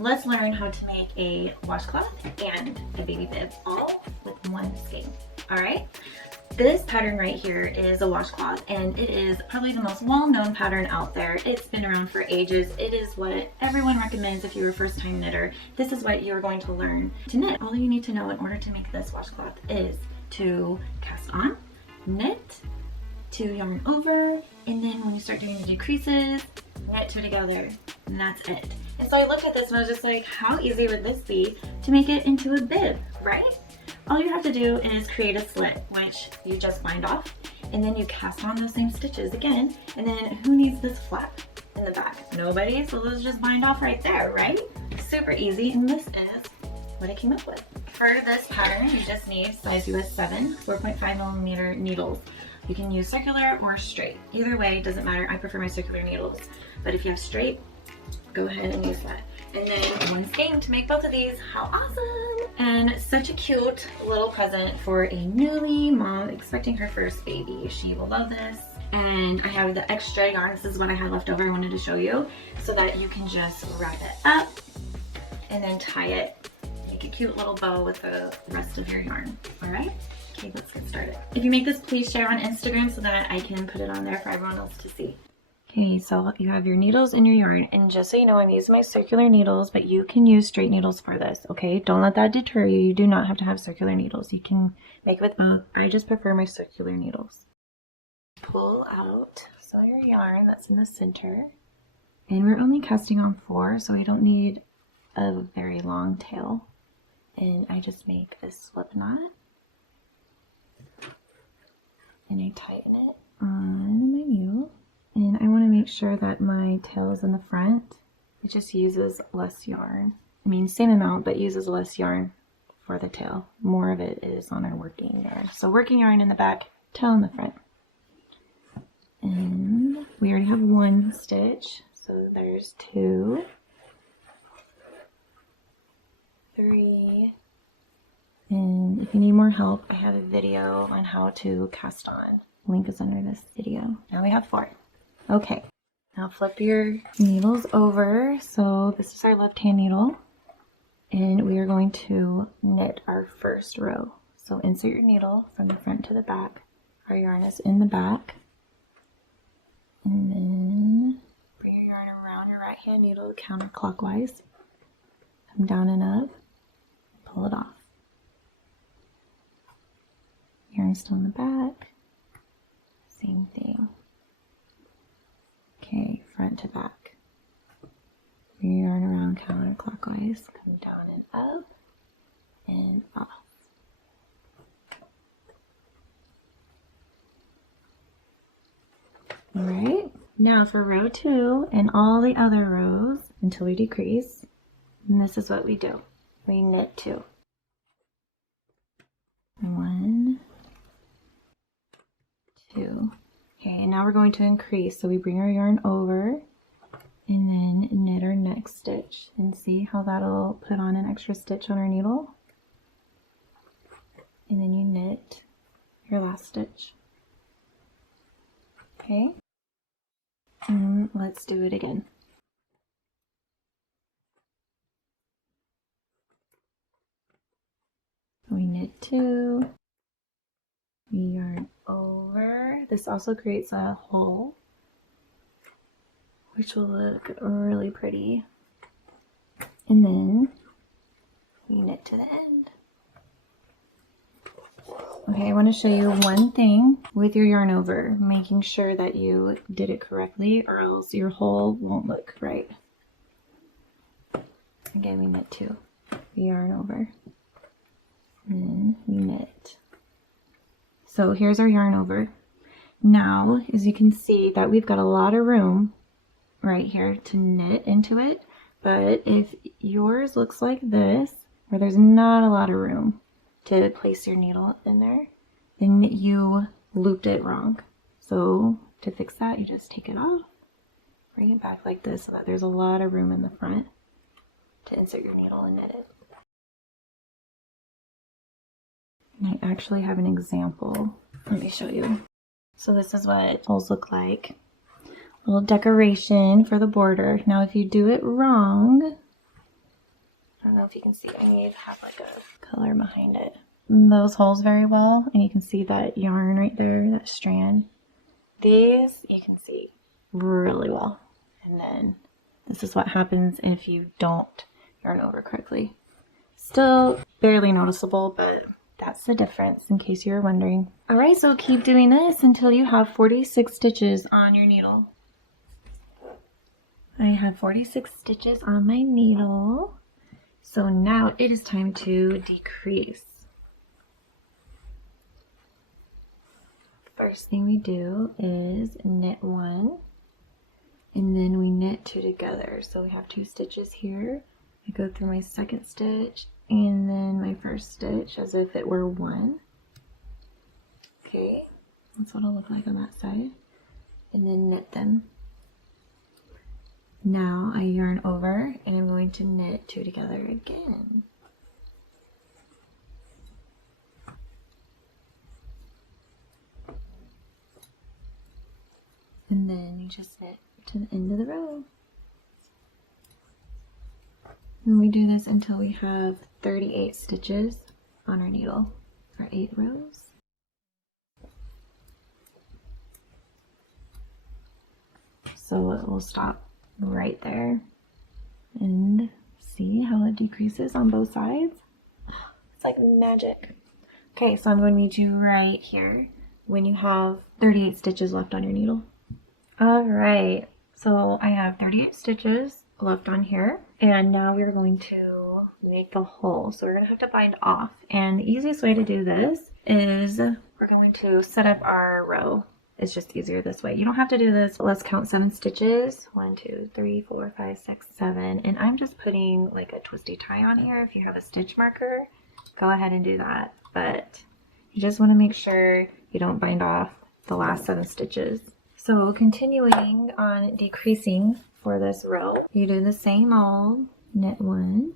let's learn how to make a washcloth and a baby bib all with one skein. All right. This pattern right here is a washcloth, and it is probably the most well-known pattern out there. It's been around for ages. It is what everyone recommends if you're a first-time knitter. This is what you're going to learn to knit. All you need to know in order to make this washcloth is to cast on, knit, to yarn over, and then when you start doing the decreases, knit two together, and that's it. And so I looked at this and I was just like, how easy would this be to make it into a bib, right? All you have to do is create a slit, which you just bind off, and then you cast on those same stitches again, and then who needs this flap in the back? Nobody, so let's just bind off right there, right? Super easy, and this is what I came up with. For this pattern, you just need size US 7, 4.5mm needles. You can use circular or straight. Either way, doesn't matter. I prefer my circular needles, but if you have straight, go ahead and use that. And then one skein to make both of these. How awesome! And such a cute little present for a newly mom expecting her first baby. She will love this. And I have the extra yarn. This is what I had left over. I wanted to show you so that you can just wrap it up and then tie it. Make a cute little bow with the rest of your yarn. All right? Okay, let's get started. If you make this, please share on Instagram so that I can put it on there for everyone else to see. Okay, so you have your needles and your yarn, and just so you know, I'm using my circular needles, but you can use straight needles for this, okay? Don't let that deter you. You do not have to have circular needles. You can make it with both. I just prefer my circular needles. Pull out some of your yarn that's in the center, and we're only casting on 4, so we don't need a very long tail. And I just make a slip knot, and I tighten it on my needle. And I want to make sure that my tail is in the front. It just uses less yarn. I mean, same amount, but uses less yarn for the tail. More of it is on our working yarn. So working yarn in the back, tail in the front. And we already have 1 stitch. So there's 2, 3, and if you need more help, I have a video on how to cast on. Link is under this video. Now we have 4. Okay, now flip your needles over. So this is our left hand needle, and we are going to knit our first row. So insert your needle from the front to the back. Our yarn is in the back, and then bring your yarn around your right hand needle counterclockwise. Come down and up, pull it off. Yarn still in the back, same thing. Okay, front to back. Bring your yarn around counterclockwise, come down and up, and off. Alright, now for row 2 and all the other rows until we decrease, and this is what we do. We knit 2. 1, 2. Okay, and now we're going to increase. So we bring our yarn over and then knit our next stitch, and see how that'll put on an extra stitch on our needle. And then you knit your last stitch. Okay, and let's do it again. We knit 2, we yarn over. This also creates a hole, which will look really pretty. And then we knit to the end. Okay, I want to show you one thing with your yarn over, making sure that you did it correctly, or else your hole won't look right. Again, we knit 2, we yarn over, and then we knit. So here's our yarn over. Now, as you can see, that we've got a lot of room right here to knit into it, but if yours looks like this, where there's not a lot of room to place your needle in there, then you looped it wrong. So to fix that, you just take it off, bring it back like this so that there's a lot of room in the front to insert your needle and knit it. And I actually have an example. Let me show you. So this is what holes look like. A little decoration for the border. Now if you do it wrong, I don't know if you can see, I need to have like a color behind it. Those holes very well, and you can see that yarn right there, that strand. These you can see really well. And then this is what happens if you don't yarn over correctly. Still barely noticeable, but that's the difference in case you were wondering. All right, so keep doing this until you have 46 stitches on your needle. I have 46 stitches on my needle. So now it is time to decrease. First thing we do is knit one, and then we knit two together. So we have two stitches here. I go through my second stitch and then my first stitch as if it were one. Okay, that's what it'll look like on that side. And then knit them. Now I yarn over and I'm going to knit two together again. And then you just knit to the end of the row. And we do this until we have 38 stitches on our needle for 8 rows. So it will stop right there, and see how it decreases on both sides? It's like magic. Okay, so I'm going to meet you right here when you have 38 stitches left on your needle. All right, so I have 38 stitches left on here, and now we're going to make the hole. So we're going to have to bind off, and the easiest way to do this is we're going to set up our row. It's just easier this way. You don't have to do this. Let's count 7 stitches. 1, 2, 3, 4, 5, 6, 7. And I'm just putting like a twisty tie on here. If you have a stitch marker, go ahead and do that. But you just want to make sure you don't bind off the last 7 stitches. So continuing on decreasing for this row, you do the same old knit one.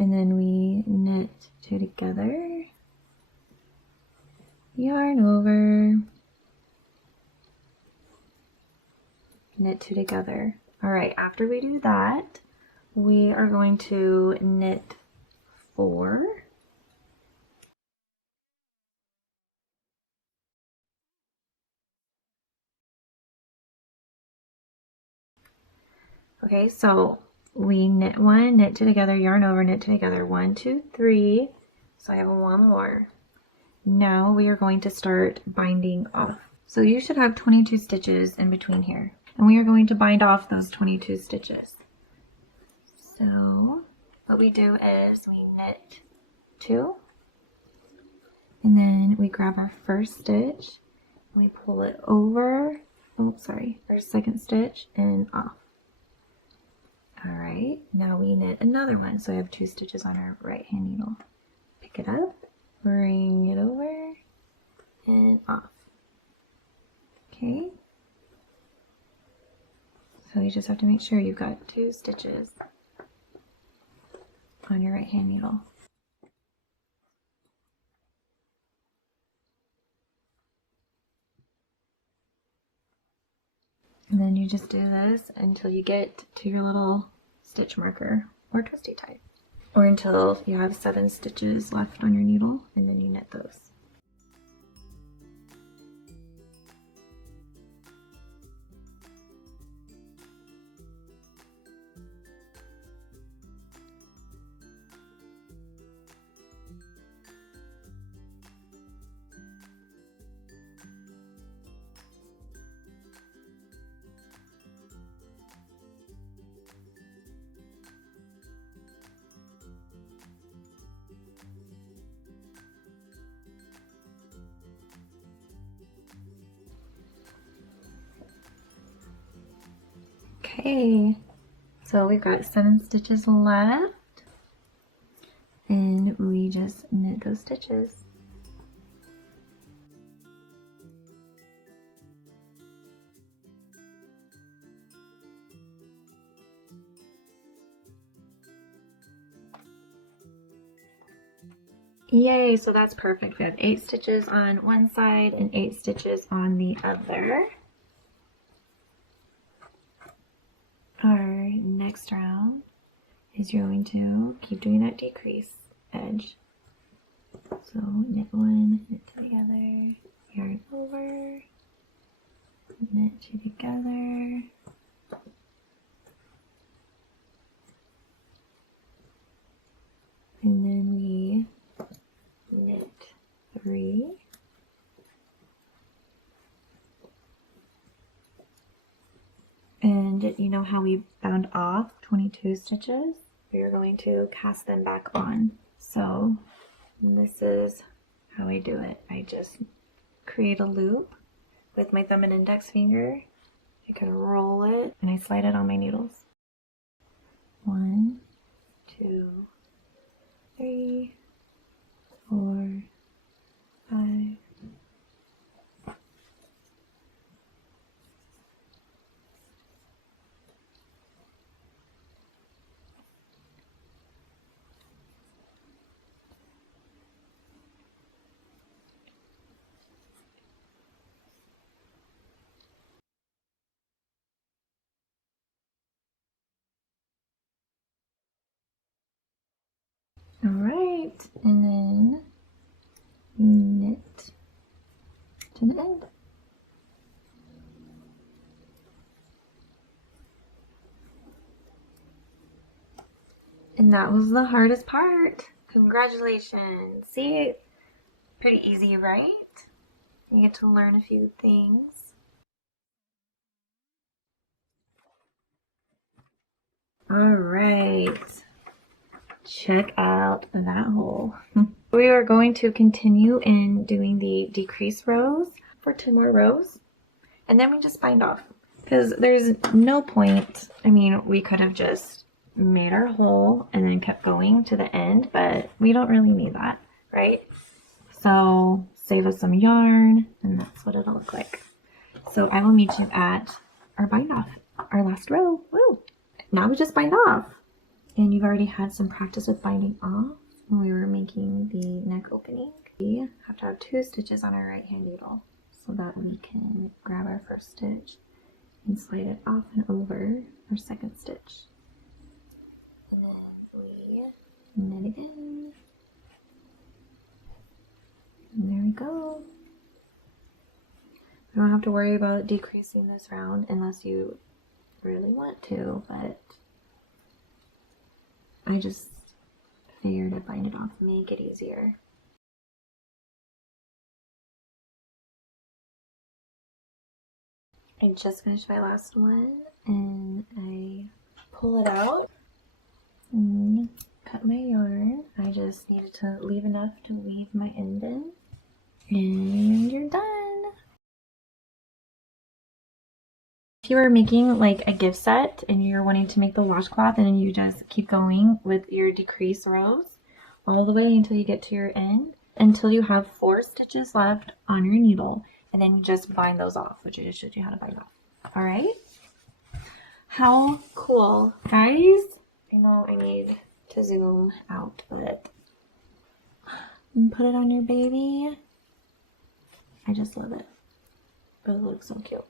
And then we knit two together. Yarn over, knit two together. All right, after we do that, we are going to knit 4. Okay, so we knit 1, knit 2 together, yarn over, knit 2 together. 1, 2, 3. So I have 1 more. Now we are going to start binding off. So you should have 22 stitches in between here. And we are going to bind off those 22 stitches. So what we do is we knit 2. And then we grab our first stitch. And we pull it over. Oh, sorry. Our second stitch and off. Alright, now we knit another one. So we have 2 stitches on our right hand needle. Pick it up. Bring it over and off. Okay. So you just have to make sure you've got 2 stitches on your right hand needle. And then you just do this until you get to your little stitch marker or twisty tie. Or until you have 7 stitches left on your needle, and then you knit those. Okay, so we've got 7 stitches left, and we just knit those stitches. Yay, so that's perfect. We have 8 stitches on one side and 8 stitches on the other. Our next round is you're going to keep doing that decrease edge. So knit one, knit two together, yarn over, knit two together, and then we knit three, and you know how we bound off 22 stitches? We are going to cast them back on. So this is how I do it. I just create a loop with my thumb and index finger. I can roll it and I slide it on my needles. 1, 2, 3, 4, 5. All right, and then knit to the end. And that was the hardest part. Congratulations. See, pretty easy, right? You get to learn a few things. All right. Check out that hole. We are going to continue in doing the decrease rows for 2 more rows, and then we just bind off because there's no point. I mean, we could have just made our hole and then kept going to the end, but we don't really need that, right? So save us some yarn, and that's what it'll look like. So I will meet you at our bind off, our last row. Woo! Now we just bind off. And you've already had some practice with binding off when we were making the neck opening. We have to have 2 stitches on our right hand needle so that we can grab our first stitch and slide it off and over our second stitch. And then we knit again. And there we go. We don't have to worry about decreasing this round unless you really want to, but I just figured I'd bind it off and make it easier. I just finished my last one and I pull it out and cut my yarn. I just needed to leave enough to weave my end in, and you're done. If you were making like a gift set and you're wanting to make the washcloth, and then you just keep going with your decrease rows all the way until you get to your end, until you have 4 stitches left on your needle, and then you just bind those off, which I just showed you how to bind off. All right, how cool, guys? I know I need to zoom out, but put it on your baby. I just love it. It looks so cute.